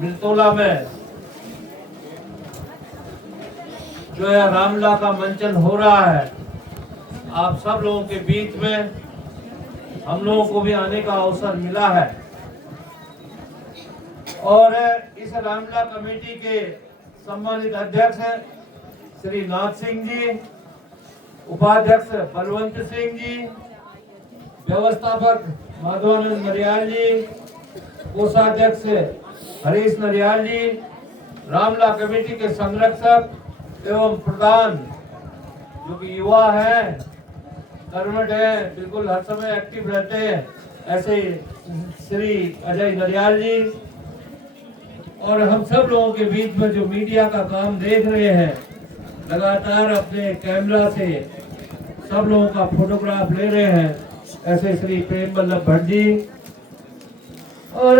मिर्तोला में जो है रामलीला का मंचन हो रहा है, आप सब लोगों के बीच में हम लोगों को भी आने का अवसर मिला है। और इस रामलीला कमेटी के सम्मानित अध्यक्ष श्री नाथ सिंह जी, उपाध्यक्ष बलवंत सिंह जी, व्यवस्थापक माधवानंद नरियाल जी, कोषाध्यक्ष हरीश नरियाल जी, रामलीला कमेटी के संरक्षक एवं प्रधान जो कि युवा हैं, कर्मठ हैं, बिल्कुल हर समय एक्टिव रहते हैं, ऐसे श्री अजय नरियाल जी, और हम सब लोगों के बीच में जो मीडिया का काम देख रहे हैं, लगातार अपने कैमरा से सब लोगों का फोटोग्राफ ले रहे हैं, ऐसे श्री प्रेम वल्लभ भट्ट जी, और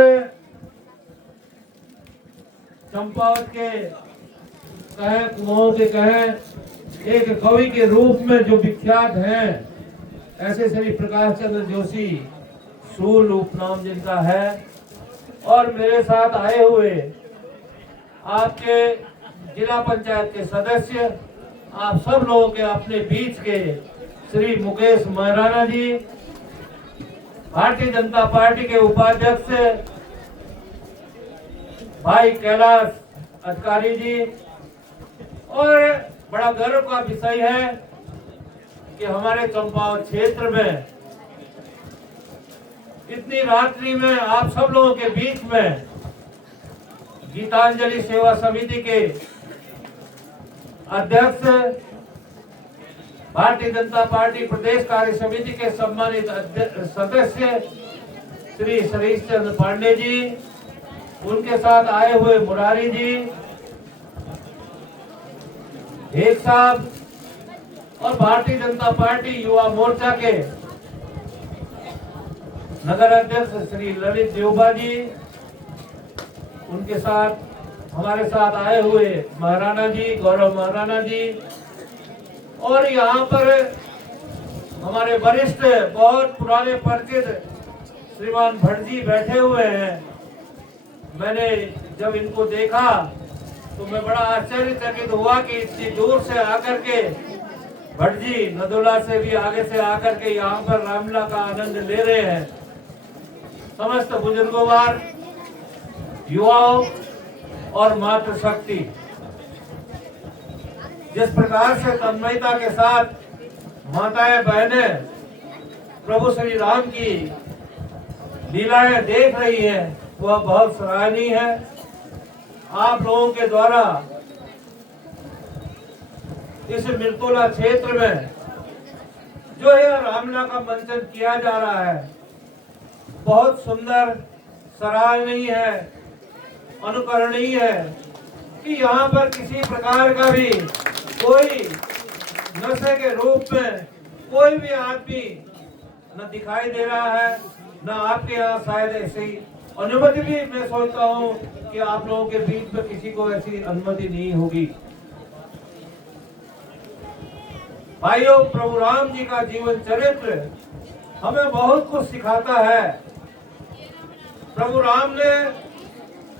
चंपावत के कहें, कुमाऊं के कहें, एक कवि के रूप में जो विख्यात हैं, ऐसे श्री प्रकाश चंद्र जोशी, शूल उपनाम जिनका है, और मेरे साथ आए हुए आपके जिला पंचायत के सदस्य, आप सब लोगों के अपने बीच के श्री मुकेश महराना जी, भारतीय जनता पार्टी के उपाध्यक्ष भाई कैलाश अधिकारी जी, और बड़ा गर्व का विषय है कि हमारे चंपावत क्षेत्र में इतनी रात्रि में आप सब लोगों के बीच में गीतांजलि सेवा समिति के अध्यक्ष, भारतीय जनता पार्टी प्रदेश कार्य समिति के सम्मानित सदस्य श्री सतीश चंद्र पांडे जी, उनके साथ आए हुए मुरारी जी, एक साहब, और भारतीय जनता पार्टी युवा मोर्चा के नगर अध्यक्ष श्री ललित देवबा जी, उनके साथ हमारे साथ आए हुए महाराणा जी, गौरव महाराणा जी, और यहाँ पर हमारे वरिष्ठ बहुत पुराने परिचित श्रीमान भट्ट जी बैठे हुए हैं। मैंने जब इनको देखा तो मैं बड़ा आश्चर्यचकित हुआ कि इतनी दूर से आकर के भट्ट जी नदोला से भी आगे से आकर के यहाँ पर रामलीला का आनंद ले रहे हैं। समस्त बुजुर्गों, युवाओं और मातृशक्ति जिस प्रकार से तन्मयता के साथ माताएं बहनें प्रभु श्री राम की लीलाएं देख रही हैं, वह बहुत सराहनीय है। आप लोगों के द्वारा इस मिर्तोला क्षेत्र में जो है रामलीला का मंचन किया जा रहा है, बहुत सुंदर, सराहनीय है, अनुकरणीय है कि यहाँ पर किसी प्रकार का भी कोई नशे के रूप में कोई भी आदमी न दिखाई दे रहा है, न आपके यहाँ शायद ऐसी अनुमति भी, मैं सोचता हूँ कि आप लोगों के बीच में किसी को ऐसी अनुमति नहीं होगी। भाइयों, प्रभु राम जी का जीवन चरित्र हमें बहुत कुछ सिखाता है। प्रभु राम ने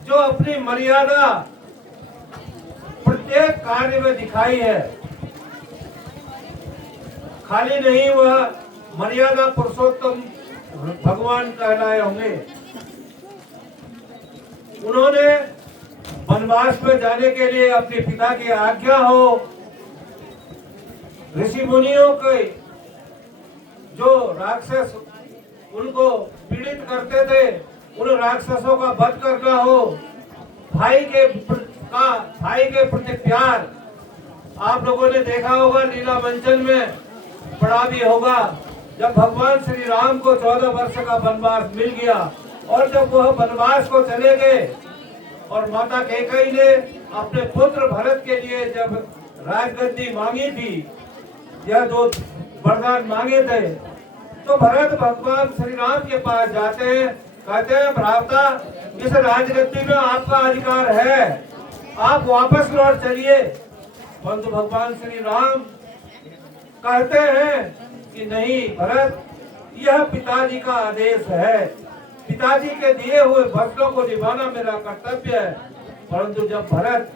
जो अपनी मर्यादा प्रत्येक कार्य में दिखाई है, खाली नहीं वह मर्यादा पुरुषोत्तम भगवान कहलाए होंगे। उन्होंने वनवास में जाने के लिए अपने पिता की आज्ञा हो, ऋषि मुनियों के जो राक्षस उनको पीड़ित करते थे, उन राक्षसों का वध करना हो, भाई के प्रति प्यार, आप लोगों ने देखा होगा लीला मंचन में, पढ़ा भी होगा, जब भगवान श्री राम को 14 वर्ष का वनवास मिल गया और जब वह वनवास को चले गए और माता कैकेयी ने अपने पुत्र भरत के लिए जब राजगद्दी मांगी थी, यह 2 वरदान मांगे थे, तो भरत भगवान श्री राम के पास जाते हैं, कहते हैं भ्राता, इस राजगद्दी में आपका अधिकार है, आप वापस लौट चलिए। परंतु भगवान श्री राम कहते हैं कि नहीं भरत, यह पिताजी का आदेश है, पिताजी के दिए हुए वचनों को निभाना मेरा कर्तव्य है। परंतु जब भरत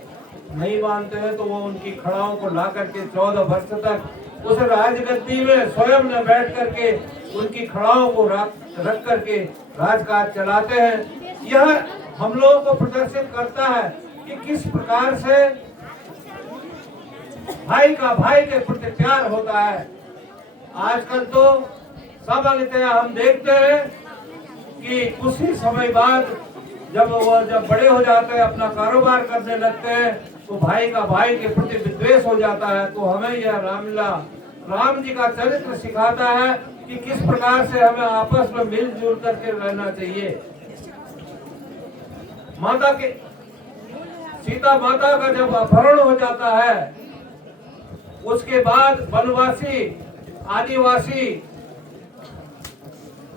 नहीं मानते हैं तो वो उनकी खड़ाओं को ला करके 14 वर्ष तक उस राजगद्दी में स्वयं न बैठ करके उनकी खड़ाओं को रख करके राजकाज चलाते हैं। यह हम लोगों को प्रदर्शित करता है कि किस प्रकार से भाई का भाई के प्रति प्यार होता है। आजकल तो सामान्यतया हम देखते हैं कि कुछ ही समय बाद जब बड़े हो जाते हैं, अपना कारोबार करने लगते हैं, तो भाई का भाई के प्रति विद्वेष हो जाता है। तो हमें यह रामलीला राम जी का चरित्र सिखाता है कि किस प्रकार से हमें आपस में मिलजुल करके रहना चाहिए। माता के सीता माता का जब अपहरण हो जाता है, उसके बाद वनवासी आदिवासी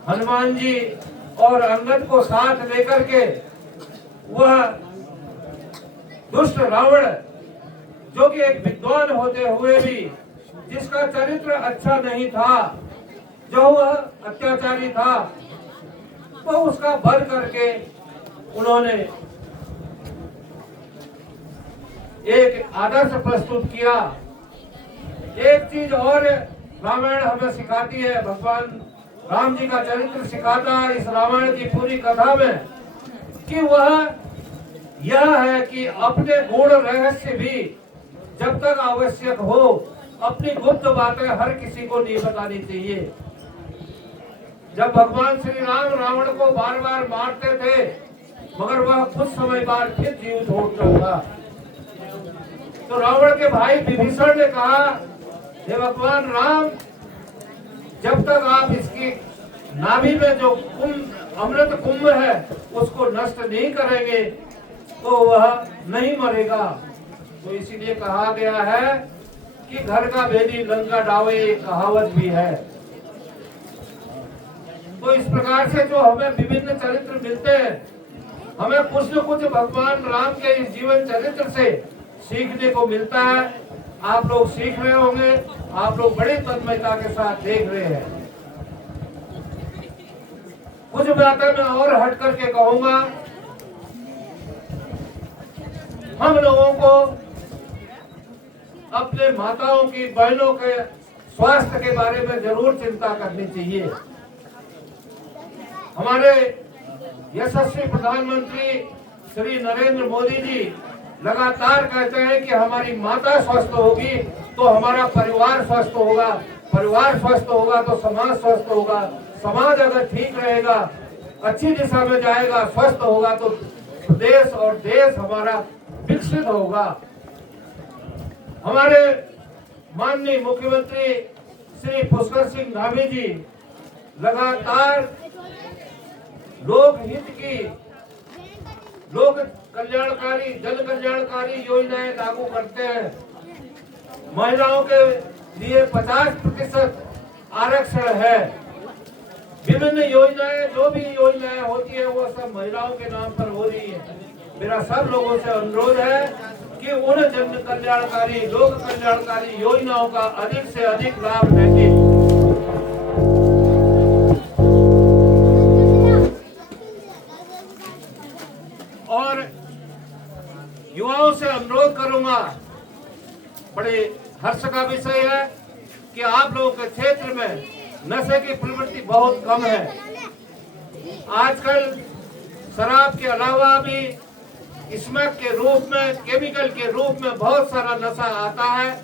हनुमान जी और अंगद को साथ लेकर के वह दुष्ट रावण, जो कि एक विद्वान होते हुए भी जिसका चरित्र अच्छा नहीं था, जो वह अत्याचारी था, तो उसका वध करके उन्होंने एक आदर्श प्रस्तुत किया। एक चीज और रामायण हमें सिखाती है, भगवान राम जी का चरित्र सिखाता है इस रामायण की पूरी कथा में, कि वह यह है कि अपने गूढ़ रहस्य भी जब तक आवश्यक हो अपनी गुप्त बातें हर किसी को नहीं बतानी चाहिए। जब भगवान श्री राम रावण को बार बार मारते थे, मगर वह कुछ समय बाद फिर जीवित हो उठता था, तो रावण के भाई विभीषण ने कहा, हे भगवान राम, जब तक आप इसकी नाभि में जो अमृत कुंभ है उसको नष्ट नहीं करेंगे तो वह नहीं मरेगा। तो इसीलिए कहा गया है कि घर का भेदी लंका डावे, एक कहावत भी है। तो इस प्रकार से जो हमें विभिन्न चरित्र मिलते हैं, हमें कुछ न कुछ भगवान राम के इस जीवन चरित्र से सीखने को मिलता है। आप लोग सीख रहे होंगे, आप लोग बड़ी तन्मयता के साथ देख रहे हैं। कुछ बातें मैं और हट करके कहूंगा। हम लोगों को अपने माताओं की, बहनों के स्वास्थ्य के बारे में जरूर चिंता करनी चाहिए। हमारे यशस्वी प्रधानमंत्री श्री नरेंद्र मोदी जी लगातार कहते हैं कि हमारी माता स्वस्थ होगी तो हमारा परिवार स्वस्थ होगा, परिवार स्वस्थ होगा तो समाज स्वस्थ होगा, समाज अगर ठीक रहेगा, अच्छी दिशा में जाएगा, स्वस्थ होगा तो प्रदेश और देश हमारा विकसित होगा। हमारे माननीय मुख्यमंत्री श्री पुष्कर सिंह धामी जी लगातार लोक हित की, लोक कल्याणकारी, जन कल्याणकारी योजनाएं लागू करते हैं। महिलाओं के लिए 50% आरक्षण है। विभिन्न योजनाएं, जो भी योजनाएं होती है वो सब महिलाओं के नाम पर हो रही है। मेरा सब लोगों से अनुरोध है कि उन जन कल्याणकारी, लोक कल्याणकारी योजनाओं का अधिक से अधिक लाभ लेंगे। और युवाओं से अनुरोध करूंगा, बड़े हर्ष का विषय है कि आप लोगों के क्षेत्र में नशे की प्रवृत्ति बहुत कम है। आजकल शराब के अलावा भी स्मोक के रूप में, केमिकल के रूप में बहुत सारा नशा आता है।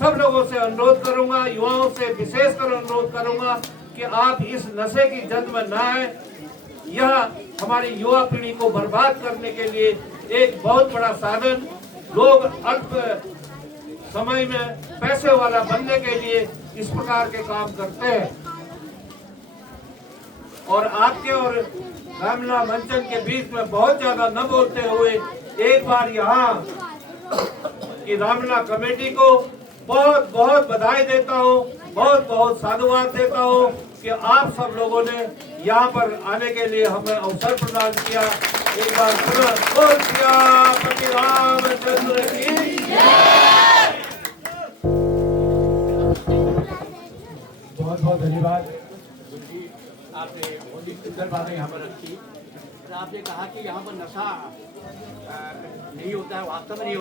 सब लोगों से अनुरोध करूंगा, युवाओं से विशेषकर अनुरोध करूंगा कि आप इस नशे की जद में न आए। यह हमारी युवा पीढ़ी को बर्बाद करने के लिए एक बहुत बड़ा साधन, लोग अल्प समय में पैसे वाला बनने के लिए इस प्रकार के काम करते हैं। और आपके और रामलीला मंचन के बीच में बहुत ज्यादा न बोलते हुए एक बार यहाँ की रामलीला कमेटी को बहुत बहुत बधाई देता हूँ, बहुत बहुत साधुवाद देता हूँ कि आप सब लोगों ने यहाँ पर आने के लिए हमें अवसर प्रदान किया। एक बार पुनः बोल सियापति रामचंद्र की जय। बहुत बहुत धन्यवाद। आपने बहुत ही सुंदर बातें यहाँ पर रखी। और आपने कहा कि यहाँ पर नशा नहीं होता है, वास्तव में नहीं